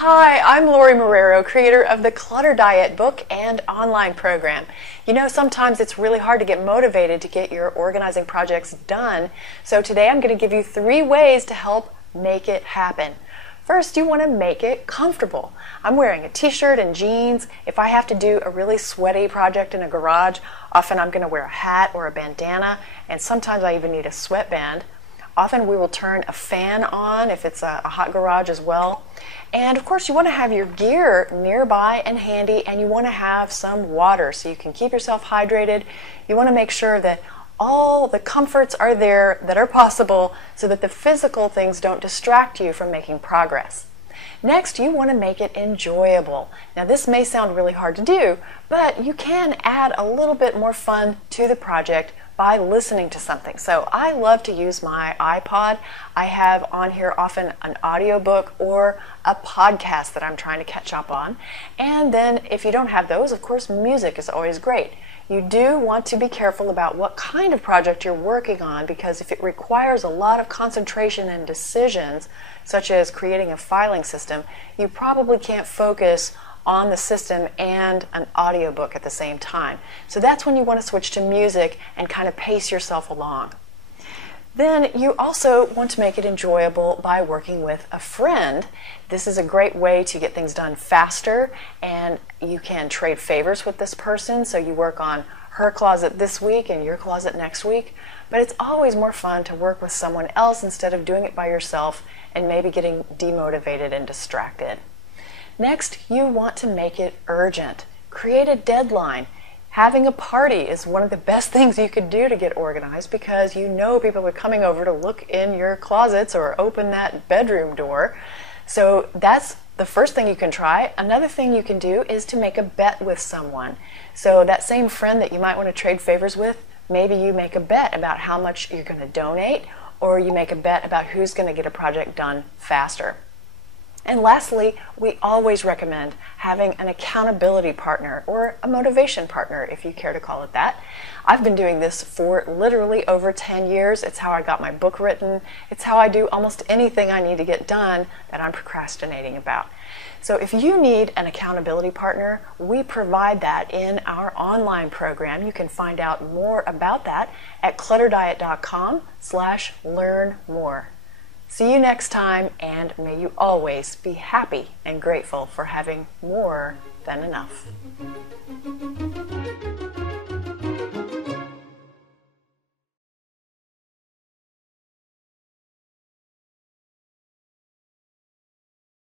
Hi, I'm Lorie Marrero, creator of the Clutter Diet book and online program. You know, sometimes it's really hard to get motivated to get your organizing projects done. So today I'm going to give you 3 ways to help make it happen. First, you want to make it comfortable. I'm wearing a t-shirt and jeans. If I have to do a really sweaty project in a garage, often I'm going to wear a hat or a bandana, and sometimes I even need a sweatband. Often we will turn a fan on if it's a hot garage as well. And of course you want to have your gear nearby and handy, and you want to have some water so you can keep yourself hydrated. You want to make sure that all the comforts are there that are possible so that the physical things don't distract you from making progress. Next, you want to make it enjoyable. Now this may sound really hard to do, but you can add a little bit more fun to the project by listening to something. So I love to use my iPod. I have on here often an audiobook or a podcast that I'm trying to catch up on. And then if you don't have those, of course, music is always great. You do want to be careful about what kind of project you're working on, because if it requires a lot of concentration and decisions, such as creating a filing system, you probably can't focus on the system and an audiobook at the same time. So that's when you want to switch to music and kind of pace yourself along. Then you also want to make it enjoyable by working with a friend. This is a great way to get things done faster, and you can trade favors with this person. So you work on her closet this week and your closet next week. But it's always more fun to work with someone else instead of doing it by yourself and maybe getting demotivated and distracted. Next, you want to make it urgent. Create a deadline. Having a party is one of the best things you could do to get organized, because you know people are coming over to look in your closets or open that bedroom door. So that's the first thing you can try. Another thing you can do is to make a bet with someone. So that same friend that you might want to trade favors with, maybe you make a bet about how much you're going to donate, or you make a bet about who's going to get a project done faster. And lastly, we always recommend having an accountability partner or a motivation partner, if you care to call it that. I've been doing this for literally over 10 years. It's how I got my book written. It's how I do almost anything I need to get done that I'm procrastinating about. So if you need an accountability partner, we provide that in our online program. You can find out more about that at clutterdiet.com/learn-more. See you next time, and may you always be happy and grateful for having more than enough.